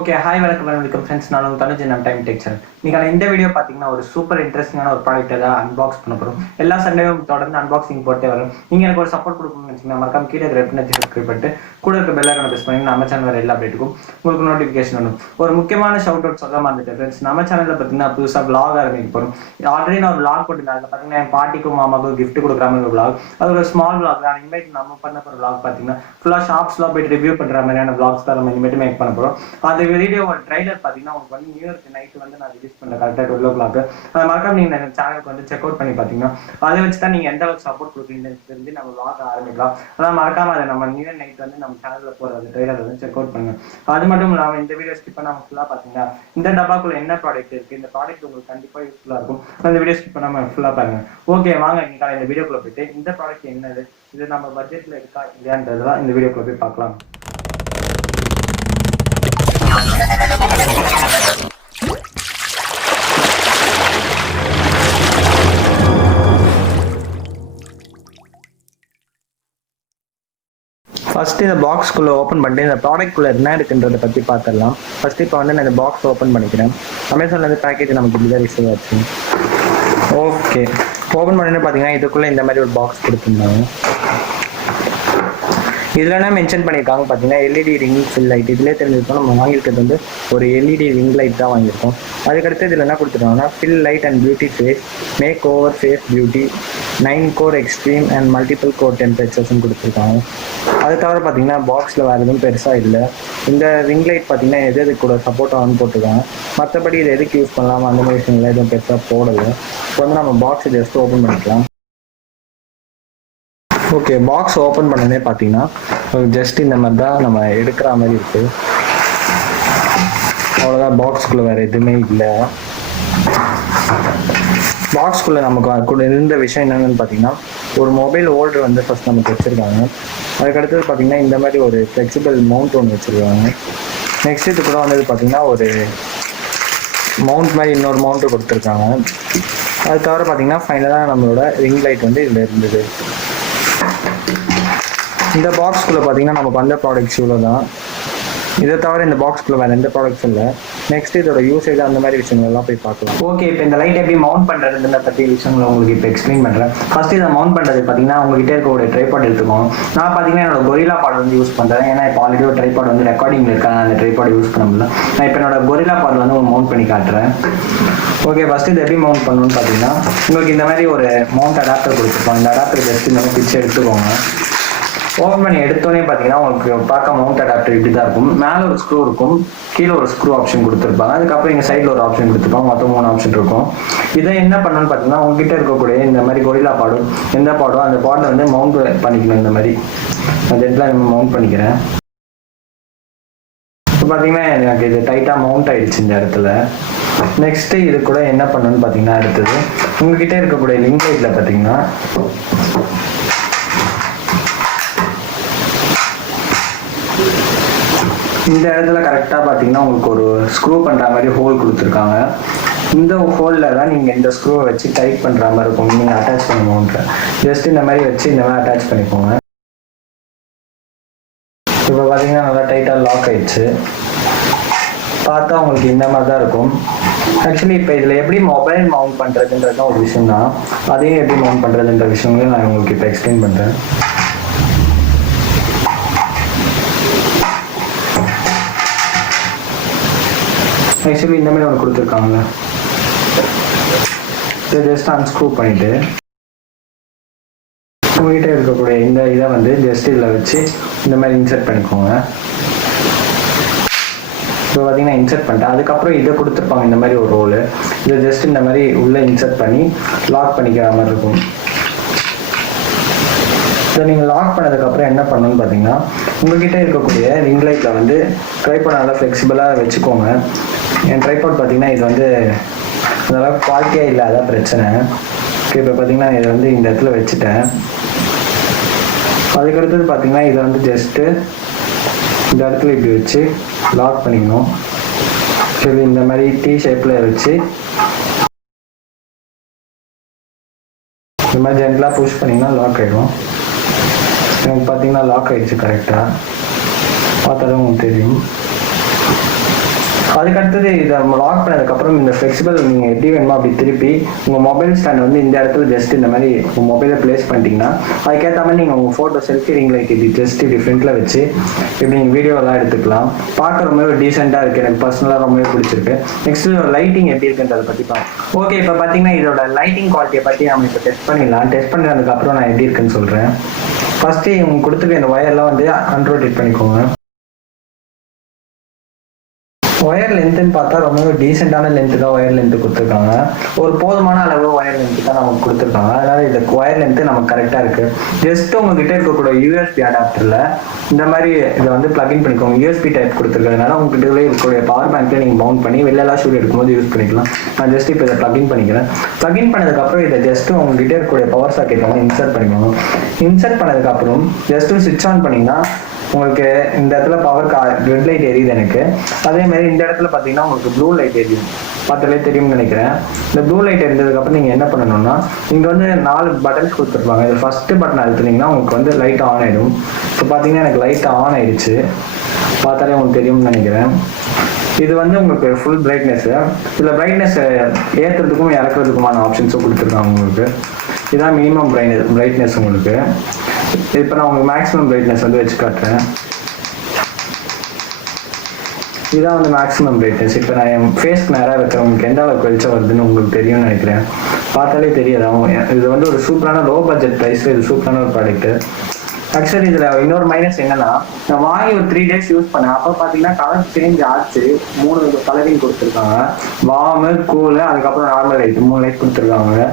Okay hi welcome friends. நான் Tanuj.M.S நீங்கள் இந்த வீடியோ பார்த்தீங்கன்னா ஒரு சூப்பர் இன்ட்ரெஸ்டிங்கான ஒரு ப்ராடக்ட் தான் அன்பாக்ஸ் பண்ண போகிறோம். எல்லா சண்டேவும் தொடர்ந்து அன்பாக்சிங் போட்டே வரும். நீங்கள் எனக்கு ஒரு சப்போர்ட் கொடுக்கணும்னு வச்சுக்கோங்க, மறக்காம கீழே ரெட் சப்ஸ்கிரைப் பண்ணிட்டு கூட இருக்க பெல் ஐகானை ப்ரெஸ் பண்ணி நம்ம சேனல் வர எல்லா அப்டேட்டுக்கும் உங்களுக்கு நோட்டிஃபிகேஷன் வரும். ஒரு முக்கியமான ஷவுட் அவுட் சொல்ல மறந்துட்டேன் ஃப்ரெண்ட்ஸ். நம்ம சேனலில் பார்த்தீங்கன்னா புதுசாக vlog ஆரம்பிக்க போகிறோம். ஆல்ரெடி நான் ஒரு vlog போட்டிருந்தேன். அதில் பார்த்தீங்கன்னா என் பாட்டிக்கும் மாமாவுக்கும் கிஃப்ட் கொடுக்குற மாதிரி ஒரு vlog. அது ஒரு ஸ்மால் vlog தான். இனிமேட்டு நம்ம பண்ண போகிற vlog பார்த்தீங்கன்னா ஃபுல்லாக ஷாப்ஸ்லாம் போயிட்டு ரிவ்யூ பண்ணுற மாதிரியான vlogs தான் நம்ம இனிமேட்டு மேக் பண்ண போகிறோம். அந்த வீடியோ ட்ரைலர் பார்த்தீங்கன்னா உங்களுக்கு வந்து நியூ இயர்க்கு நைட் வந்து நான் ரிலீஸ் பண்ண கரெக்டாக 12 o'clock. அதை மறக்காம நீங்கள் எங்கள் சேனலுக்கு வந்து செக் அவுட் பண்ணி பார்த்தீங்கன்னா அதை வச்சு தான் நீங்கள் எந்த அளவுக்கு சப்போர்ட் கொடுக்குறீங்கன்னு தெரிஞ்சு நம்ம vlog ஆரம்பிக்கலாம். அதான் மறக்காம அதை நம்ம நியூ இயர் நைட் வந்து நம்ம சேனலில் போகிற அந்த ட்ரைலர் வந்து செக் அவுட் பண்ணுங்க. அது மட்டும் இல்லாமல் இந்த வீடியோ ஸ்கிப் பண்ணாமல் ஃபுல்லாக பார்த்தீங்கன்னா இந்த டப்பாக்குள்ள என்ன ப்ராடக்ட் இருக்குது, இந்த ப்ராடக்ட் உங்களுக்கு கண்டிப்பாக யூஸ்ஃபுல்லாக இருக்கும். அந்த வீடியோ ஸ்கிப் பண்ணாமல் ஃபுல்லாக பாருங்க. ஓகே வாங்க இன்னைக்கு இந்த வீடியோக்குள்ள போயிட்டு இந்த ப்ராடக்ட் என்னது, இது நம்ம பட்ஜெட்டில் இருக்கா இல்லையான்றதுலாம் இந்த வீடியோக்குள்ள போய் பார்க்கலாம். ஃபர்ஸ்ட் இந்த பாக்ஸ்குள்ளே ஓப்பன் பண்ணிட்டு இந்த ப்ராடக்ட்குள்ளே என்ன இருக்குன்றதை பற்றி பார்த்துடலாம். ஃபர்ஸ்ட் இப்போ வந்து நான் இந்த பாக்ஸ் ஓப்பன் பண்ணிக்கிறேன். அமேசான்லேருந்து பேக்கேஜ் நமக்கு இப்படி தான் ரிசீவ் ஆச்சு. ஓகே ஓப்பன் பண்ணிட்டு பார்த்தீங்கன்னா இதுக்குள்ளே இந்த மாதிரி ஒரு பாக்ஸ் கொடுத்துருந்தாங்க. இதில் என்ன மென்ஷன் பண்ணியிருக்காங்க பார்த்தீங்கன்னா எல்இடி ரிங் ஃபில் லைட். இதிலே தெரிஞ்சிருக்கோம் நம்ம வாங்கியிருக்கிறது வந்து ஒரு எல்இடி ரிங் லைட் தான் வாங்கியிருக்கோம். அதுக்கடுத்து இதில் என்ன கொடுத்துருக்காங்கன்னா fill light and beauty face, makeover face beauty, 9 core extreme and multiple core டெம்பரேச்சர்ஸ்ன்னு கொடுத்துருக்காங்க. அது தவிர பார்த்தீங்கன்னா பாக்ஸில் வேறு எதுவும் பெருசாக இல்லை. இந்த ரிங் லைட் பார்த்தீங்கன்னா எது கூட சப்போர்ட் ஆகும்னு போட்டிருக்காங்க. மற்றபடி இது எதுக்கு யூஸ் பண்ணலாம் அந்த மாதிரி விஷயங்கள்லாம் எதுவும் பெருசாக போடலை. இப்போ வந்து நம்ம பாக்ஸை ஜஸ்ட் ஓப்பன் பண்ணிக்கலாம். ஓகே பாக்ஸ் ஓப்பன் பண்ணனே பார்த்தீங்கன்னா ஜஸ்ட் இந்த மாதிரி தான் நம்ம எடுக்கிற மாதிரி இருக்குது. அவ்வளோதான், பாக்ஸ்குள்ளே வேறு எதுவுமே இல்லை. பாக்ஸ்குள்ளே நமக்கு கூட இருந்த விஷயம் என்னென்னு பார்த்தீங்கன்னா ஒரு மொபைல் ஹோல்டர் வந்து ஃபஸ்ட் நமக்கு வச்சுருக்காங்க. அதுக்கடுத்தது பார்த்தீங்கன்னா இந்த மாதிரி ஒரு ஃப்ளெக்சிபிள் மவுண்ட் ஒன்று வச்சுருக்காங்க. நெக்ஸ்ட் இது கூட வந்து பார்த்தீங்கன்னா ஒரு மவுண்ட் மாதிரி இன்னொரு மவுண்ட்டு கொடுத்துருக்காங்க. அது தவிர பார்த்தீங்கன்னா ஃபைனலாக நம்மளோட ரிங் லைட் வந்து இதில் இருந்தது. இந்த பாக்ஸ்குள்ளே பார்த்தீங்கன்னா நமக்கு வந்த ப்ராடக்ட்ஸ் இவ்வளோ தான். இதை தவிர இந்த பாக்ஸ்குள்ளே வேறு எந்த ப்ராடக்ட்ஸ் இல்லை. நெக்ஸ்ட் இதோட யூசேஜ் அந்த மாதிரி விஷயங்கள்லாம் போய் பார்க்கலாம். ஓகே இப்போ இந்த லைட் எப்படி மவுண்ட் பண்ணுறதுன்ற பற்றி விஷயங்களை உங்களுக்கு இப்போ எக்ஸ்பிளைன் பண்ணுறேன். ஃபஸ்ட்டு இதை மவுண்ட் பண்ணுறது பார்த்தீங்கன்னா உங்ககிட்ட இருக்க ஒரு ட்ரைபாட் எடுத்துக்கோங்க. நான் பார்த்தீங்கன்னா என்னோட கொரில்லா பாட் வந்து யூஸ் பண்ணுறேன். ஏன்னா இப்போ ஆல்ரெடி ஒரு ட்ரைபாட் வந்து ரெக்கார்டிங்கில் இருக்காங்க, அந்த ட்ரைபாட் யூஸ் பண்ண முடியல. நான் இப்போ என்னோட கொரில்லா பாட் வந்து மவுண்ட் பண்ணி காட்டுறேன். ஓகே ஃபஸ்ட்டு இது எப்படி மவுண்ட் பண்ணணும்னு பார்த்தீங்கன்னா உங்களுக்கு இந்த மாதிரி ஒரு மவுண்ட் அடாப்டர் கொடுத்துருப்போம். இந்த அடாப்டர் ஜஸ்ட் இந்த மாதிரி பிச்சு எடுத்துக்கோங்க. ஓப்பன் பண்ணி எடுத்தோடனே பார்த்தீங்கன்னா உங்களுக்கு பார்க்க மவுண்ட் அடாப்டர் இப்படி தான் இருக்கும். மேலே ஒரு ஸ்க்ரூ இருக்கும், கீழே ஒரு ஸ்க்ரூ ஆப்ஷன் கொடுத்துருப்பாங்க. அதுக்கப்புறம் இங்கே சைடில் ஒரு ஆப்ஷன் கொடுத்துருப்பாங்க. மொத்தம் 3 ஆப்ஷன் இருக்கும். இதை என்ன பண்ணணும்னு பார்த்தீங்கன்னா உங்ககிட்ட இருக்கக்கூடிய இந்த மாதிரி கொரில்லா பாடும் எந்த பாடும் அந்த பாடை வந்து மவுண்ட் பண்ணிக்கணும். இந்த மாதிரி அந்த இடத்துல நம்ம மவுண்ட் பண்ணிக்கிறேன். இப்போ பார்த்தீங்கன்னா எனக்கு இது டைட்டாக மவுண்ட் ஆயிடுச்சு இந்த இடத்துல. நெக்ஸ்ட் இது கூட என்ன பண்ணணும்னு பார்த்தீங்கன்னா அடுத்தது உங்ககிட்ட இருக்கக்கூடிய லிங்க் லைட்டில் பார்த்தீங்கன்னா இந்த இடத்துல கரெக்டாக பார்த்தீங்கன்னா உங்களுக்கு ஒரு ஸ்க்ரூ பண்ணுற மாதிரி ஹோல் கொடுத்துருக்காங்க. இந்த ஹோலில் தான் நீங்கள் இந்த ஸ்க்ரூவை வச்சு டைட் பண்ணுற மாதிரி இருக்கும். நீங்கள் அட்டாச் பண்ணுவோன்ற ஜஸ்ட் இந்த மாதிரி வச்சு இந்த மாதிரி அட்டாச் பண்ணிக்கோங்க. இப்போ பார்த்தீங்கன்னா நல்லா டைட்டாக லாக் ஆயிடுச்சு. பார்த்தா உங்களுக்கு இந்த மாதிரி தான் இருக்கும். ஆக்சுவலி இப்போ இதில் எப்படி மொபைல் மவுண்ட் பண்ணுறதுன்றது ஒரு விஷயம் தான். அதையும் எப்படி மவுண்ட் பண்ணுறதுன்ற விஷயங்களையும் நான் உங்களுக்கு இப்போ எக்ஸ்பிளைன் பண்ணுறேன். ஆக்சுவலி இந்த மாதிரி ஒன்று கொடுத்துருக்காங்க. இதை ஜஸ்ட் அன்ஸ்க்ரூ பண்ணிவிட்டு உங்ககிட்ட இருக்கக்கூடிய இந்த இதை வந்து ஜஸ்ட் இதில் வச்சு இந்த மாதிரி இன்சர்ட் பண்ணிக்கோங்க. இப்போ பார்த்தீங்கன்னா இன்சர்ட் பண்ணிட்டேன். அதுக்கப்புறம் இதை கொடுத்துருப்பாங்க இந்த மாதிரி ஒரு ரோலு. இதை ஜஸ்ட் இந்த மாதிரி உள்ளே இன்சர்ட் பண்ணி லாக் பண்ணிக்கிற மாதிரி இருக்கும். இதை நீங்கள் லாக் பண்ணதுக்கப்புறம் என்ன பண்ணணும்னு பார்த்தீங்கன்னா உங்ககிட்ட இருக்கக்கூடிய ரிங் லைட்டில் வந்து ட்ரைபாட் நல்லா ஃப்ளெக்சிபிளாக வச்சுக்கோங்க. என் ட்ரைபாட் பார்த்தீங்கன்னா இது வந்து அதெல்லாம் குவாலிட்டியாக இல்லை, அதான் பிரச்சனை. ஓகே இப்போ பார்த்தீங்கன்னா இதை வந்து இந்த இடத்துல வச்சுட்டேன். அதுக்கடுத்தது பார்த்தீங்கன்னா இதை வந்து ஜஸ்ட்டு இந்த இடத்துல இப்படி வச்சு லாக் பண்ணிக்கணும். சரி இந்த மாதிரி டீ ஷேப்பில் வச்சு இந்த மாதிரி ஜென்டலாக புஷ் பண்ணிங்கன்னா லாக் ஆகிடும். எனக்கு பார்த்தீங்கன்னா லாக் ஆகிடுச்சு கரெக்டாக. பார்த்தாலும் உங்களுக்கு தெரியும். அதுக்கு அடுத்தது இதை லாக் பண்ணதுக்கப்புறம் இந்த ஃப்ளெக்சிபிள் நீங்கள் எப்படி வேணுமோ அப்படி திருப்பி உங்கள் மொபைல் ஸ்டாண்ட் வந்து இந்த இடத்துல ஜஸ்ட் இந்த மாதிரி உங்கள் மொபைலை பிளேஸ் பண்ணிட்டீங்கன்னா அதுக்கேற்ற மாதிரி நீங்கள் உங்கள் ஃபோட்டோ செல்ஃபி ரிங் லைட் இப்படி ஜஸ்ட் இப்படி ஃப்ரண்ட்டில் வச்சு இப்படி நீங்கள் வீடியோலாம் எடுத்துக்கலாம். பார்க்க ரொம்பவே டீசெண்டாக இருக்குது, எனக்கு பர்சனலாக ரொம்பவே பிடிச்சிருக்கு. நெக்ஸ்ட் லைட்டிங் எப்படி இருக்குன்றதை பற்றி பார்க்கலாம். ஓகே, இப்போ பார்த்தீங்கன்னா இதோட லைட்டிங் குவாலிட்டியை பற்றி நம்ம இப்போ டெஸ்ட் பண்ணிடலாம். டெஸ்ட் பண்ணுறதுக்கப்புறம் நான் எப்படி இருக்குன்னு சொல்கிறேன். ஃபஸ்ட்டு இவங்க கொடுத்துருக்க இந்த ஒயர்லாம் வந்து அன்ரோட்டேட் பண்ணிக்கோங்க. ஒயர் லென்த்துன்னு பார்த்தா ரொம்பவே டீசெண்டான லென்த்து தான் ஒயர் லென்த்து கொடுத்துருக்காங்க. ஒரு போதுமான அளவு ஒயர் லென்த்து தான் நமக்கு கொடுத்துருக்காங்க. அதனால் இந்த ஒயர் லென்த்து நமக்கு கரெக்டாக இருக்குது. ஜஸ்ட் உங்ககிட்ட இருக்கக்கூடிய யூஎஸ்பி அடாப்டரில் இந்த மாதிரி இதை வந்து பிளக்இன் பண்ணிக்கோங்க. யூஎஸ்பி டைப் கொடுத்துருக்கிறதுனால உங்ககிட்ட இருக்கக்கூடிய பவர் பேங்க்கில் நீங்கள் மவுண்ட் பண்ணி வெளியெல்லாம் ஷூட் எடுக்கும்போது யூஸ் பண்ணிக்கலாம். நான் ஜஸ்ட் இப்போ இதை பிளக்இன் பண்ணிக்கிறேன். பிளக்இன் பண்ணதுக்கப்புறம் இதை ஜஸ்ட் உங்ககிட்ட இருக்கக்கூடிய பவர் சாக்கெட் வந்து இன்சர்ட் பண்ணிக்கோங்க. இன்சர்ட் பண்ணதுக்கப்புறம் ஜஸ்ட் ஸ்விட்ச் ஆன் பண்ணிங்கன்னா உங்களுக்கு இந்த இடத்துல பவர் ரெட் லைட் எரியுது எனக்கு. அதே மாதிரி இந்த இடத்துல பார்த்தீங்கன்னா உங்களுக்கு ப்ளூ லைட் எரியும். பார்த்தாலே தெரியும்னு நினைக்கிறேன். இந்த ப்ளூ லைட் எரிஞ்சதுக்கப்புறம் நீங்கள் என்ன பண்ணணும்னா இங்கே வந்து 4 பட்டன்ஸ் கொடுத்துருப்பாங்க. இது ஃபஸ்ட்டு பட்டன் அழுத்துனீங்கன்னா உங்களுக்கு வந்து லைட் ஆன் ஆகிடும். இப்போ பார்த்தீங்கன்னா எனக்கு லைட் ஆன் ஆயிடுச்சு. பார்த்தாலே உங்களுக்கு தெரியும்னு நினைக்கிறேன். இது வந்து உங்களுக்கு ஃபுல் பிரைட்னஸ்ஸு. இதில் பிரைட்னஸ் ஏற்றுறதுக்கும் இறக்குறதுக்குமான ஆப்ஷன்ஸும் கொடுத்துருக்காங்க உங்களுக்கு. இதுதான் மினிமம் பிரைட்னஸ் உங்களுக்கு. இப்போ நான் உங்களுக்கு மேக்ஸிமம் பிரைட்னஸ் வந்து வச்சு காட்டுறேன். இதுதான் வந்து மேக்ஸிமம் பிரைட்னஸ். இப்போ நான் என் ஃபேஸ்க்கு நேராக வைக்கிறவங்களுக்கு எந்த அளவுக்கு வெளிச்சம் வருதுன்னு உங்களுக்கு தெரியும்னு நினைக்கிறேன். பார்த்தாலே தெரியாது. இது வந்து ஒரு சூப்பரான லோ பட்ஜெட் ப்ரைஸில் இது சூப்பரான ஒரு ப்ராடக்ட்டு. ஆக்சுவலி இதில் இன்னொரு மைனஸ் என்னன்னா, நான் வாங்கி ஒரு 3 days யூஸ் பண்ணேன். அப்போ பார்த்தீங்கன்னா கலர் சேஞ்ச் ஆச்சு. 3 கலரிங் கொடுத்துருக்காங்க. வார்மு, கூலு, அதுக்கப்புறம் நார்மல் லைட் 3 லைட் கொடுத்துருக்காங்க.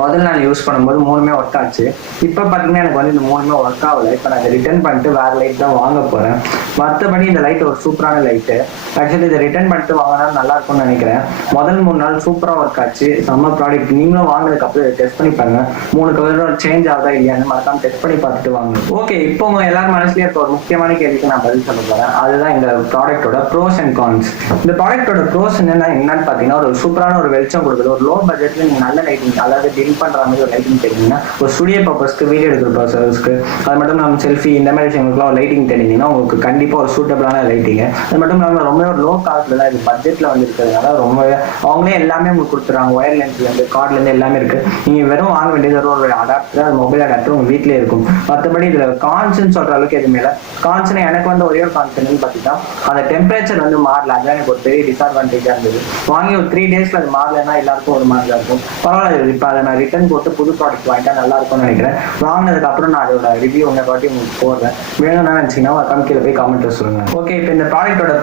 முதல்ல நான் யூஸ் பண்ணும்போது 3மே ஒர்க் ஆச்சு. இப்போ பார்த்தீங்கன்னா எனக்கு வந்து இந்த 3மே ஒர்க் ஆகலை. இப்போ நான் இதை ரிட்டர்ன் பண்ணிட்டு வேறு லைட் தான் வாங்க போகிறேன். மற்றபடி இந்த லைட் ஒரு சூப்பரான லைட்டு. ஆக்சுவலி இதை ரிட்டர்ன் பண்ணிட்டு வாங்கினா நல்லா இருக்கும்னு நினைக்கிறேன். முதல் 3 நாள் சூப்பராக ஒர்க் ஆச்சு. செம்ம ப்ராடக்ட். நீங்களும் வாங்கினதுக்கப்புறம் இதை டெஸ்ட் பண்ணி பாருங்க. 3 கலரும் சேஞ்ச் ஆகுதா இல்லையான்னு மறக்காம டெஸ்ட் பண்ணி பார்த்துட்டு வாங்க. ஓகே, இப்போ உங்க எல்லாரும் மனசுலயே இருக்க ஒரு முக்கியமான கேள்விக்கு நான் பதில் சொல்ல போறேன். அதுதான் இந்த ப்ராடக்டோட ப்ரோஸ் அண்ட் கான்ஸ். இந்த ப்ராடக்டோட ப்ரோஸ் என்னன்னு பார்த்தீங்கன்னா, ஒரு சூப்பரான ஒரு வெளிச்சம் கொடுக்குது. ஒரு லோ பட்ஜெட்ல நீங்க நல்ல லைட்டிங், அதாவது டில் பண்ற மாதிரி ஒரு லைட்டிங் தெரியுங்கன்னா, ஒரு ஸ்டுடியோ பர்பஸ்க்கு, வீடியோ எடுக்கிற பர்பஸ்க்கு, அது மட்டும் நம்ம செல்ஃபி இந்த மாதிரி விஷயங்களுக்குலாம் ஒரு லைட்டிங் தெரிஞ்சிங்கன்னா உங்களுக்கு கண்டிப்பா ஒரு சூட்டபிளான லைட்டிங். அது மட்டும் இல்லாமல் ரொம்ப ஒரு லோ காஸ்ட்ல தான் இது பட்ஜெட்ல வந்து இருக்கிறதுனால ரொம்ப அவங்களே எல்லாமே உங்களுக்கு கொடுத்துறாங்க. ஒயர் லென்ஸ்ல இருந்து கார்ட்ல இருந்து எல்லாமே இருக்கு. நீங்க வெறும் வாங்க வேண்டியது ஒரு அடாப்டர், அது மொபைல் அடாப்டர் உங்க வீட்டிலே இருக்கும். மற்றபடி இதுல கான்ஸ்ன்னு சொல்ற அளவுக்கு எதுவுமே இல்லை. கான்ஸ்னா எனக்கு வந்து ஒரே ஒரு கான்ஸ் பார்த்தீங்கன்னா அந்த டெம்பரேச்சர் வந்து மாறல. அதுதான் எனக்கு ஒரு பெரிய டிஸ்அட்வான்டேஜா இருந்தது. வாங்கி ஒரு 3 daysல அது மாறலன்னா எல்லாருக்கும் ஒரு மாதிரி இருக்கும். பரவாயில்ல, இப்போ அதை நான் ரிட்டர்ன் போட்டு புது ப்ராடக்ட் வாங்கிட்டா நல்லா இருக்கும்னு நினைக்கிறேன். வாங்கினதுக்கு அப்புறம் நான் அதோட ரிவ்யூ உங்க பாட்டி உங்களுக்கு போடுறேன். வேணும்னா நினைச்சீங்கன்னா கீழே போய் கமெண்ட்ல சொல்லுங்க. ஓகே, இப்போ இந்த ப்ராடக்டோட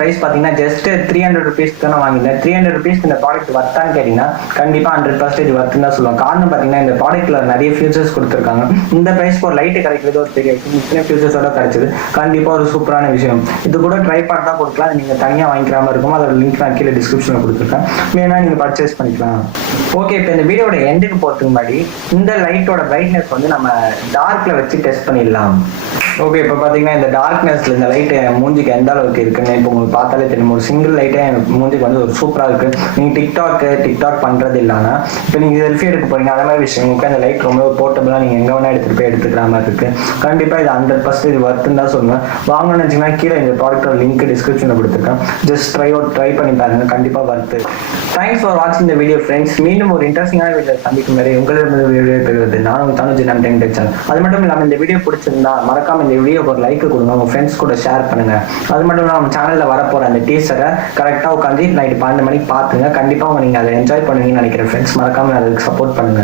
பிரைஸ் பார்த்தீங்கன்னா ஜஸ்ட் 300 rupees தானே வாங்கினேன். 300 rupees இந்த ப்ராடக்ட் வர்த்தான்னு கேட்டீங்கன்னா கண்டிப்பா 100% வர்த்துன்னு தான் சொல்லுவாங்க. காரணம் பார்த்தீங்கன்னா இந்த ப்ராடக்ட்ல நிறைய ஃபியூச்சர்ஸ் கொடுத்துருக்காங்க. இந்த பிரைஸ்க்கு ஒரு லைட் கிடைக்கிறது ஒரு பெரிய விஷயம். இத்தனை ஃபியூச்சர்ஸோட கிடைச்சது கண்டிப்பா ஒரு சூப்பரான விஷயம். இது கூட ட்ரைபாட் தான் கொடுக்கலாம். நீங்க தனியா வாங்கிக்கிற இருக்கும். அதோட லிங்க் நான் கீழே டிஸ்கிரிப்ஷன்ல கொடுத்துருக்கேன். வேணா நீங்க பர்ச்சேஸ் பண்ணிக்கலாம். ஓகே, இப்போ இந்த வீடியோட எண்டுக்கு போறதுக்கு முன்னாடி இந்த லைட்டோட பிரைட்னஸ் வந்து நம்ம டார்க்ல வச்சு டெஸ்ட் பண்ணிடலாம். ஓகே, இப்போ பார்த்தீங்கன்னா இந்த டார்க்னஸ்ல இந்த லைட் மூஞ்சிக்கு எந்த அளவுக்கு இருக்குன்னு இப்போ உங்களுக்கு பார்த்தாலே தெரியும். ஒரு சிங்கிள் லைட்டே மூஞ்சிக்கு வந்து ஒரு சூப்பராக இருக்கு. நீங்கள் டிக்டாக் பண்ணுறது இல்லைன்னா இப்போ நீங்கள் செல்ஃபி எடுக்க போறீங்க, அந்த மாதிரி விஷயம் உங்களுக்கு அந்த லைட் ரொம்ப போர்ட்டபுளாக நீங்கள் எங்கே வேணா எடுத்துகிட்டு போய் எடுத்துக்கிற மாதிரி இருக்கு. கண்டிப்பாக இது 100% வர்த்துன்னு தான் சொல்லுவேன். வாங்கணும்னு நினச்சிங்கன்னா கீழே இந்த ப்ராடக்டோட லிங்க் டிஸ்கிரிப்ஷனில் கொடுத்துருக்கேன். ஜஸ்ட் ட்ரை பண்ணி பாருங்க, கண்டிப்பாக வர்த்து. தேங்க்ஸ் ஃபார் வாட்சிங் இந்த வீடியோ ஃப்ரெண்ட்ஸ். மீண்டும் ஒரு இன்ட்ரெஸ்டிங்கான வீடியோ சந்திக்கும் வரை உங்களிடம் வீடியோ பெறுவது நான் Tanuj.M.S சேனல். அது மட்டும் இல்லாமல் இந்த வீடியோ பிடிச்சிருந்தா மறக்காம இந்த வீடியோக்கு ஒரு லைக் கொடுங்க, உங்க ஃப்ரெண்ட்ஸ் கூட ஷேர் பண்ணுங்க. அது மட்டும் இல்லாமல் நம்ம சேனல்ல வரப்போற அந்த டீசரை கரெக்டாக உட்காந்து நைட்டு 12 மணிக்கு பார்த்துங்க. கண்டிப்பாக நீங்க அதை என்ஜாய் பண்ணுவீங்கன்னு நினைக்கிறேன் ஃப்ரெண்ட்ஸ். மறக்காம அதுக்கு சப்போர்ட் பண்ணுங்க.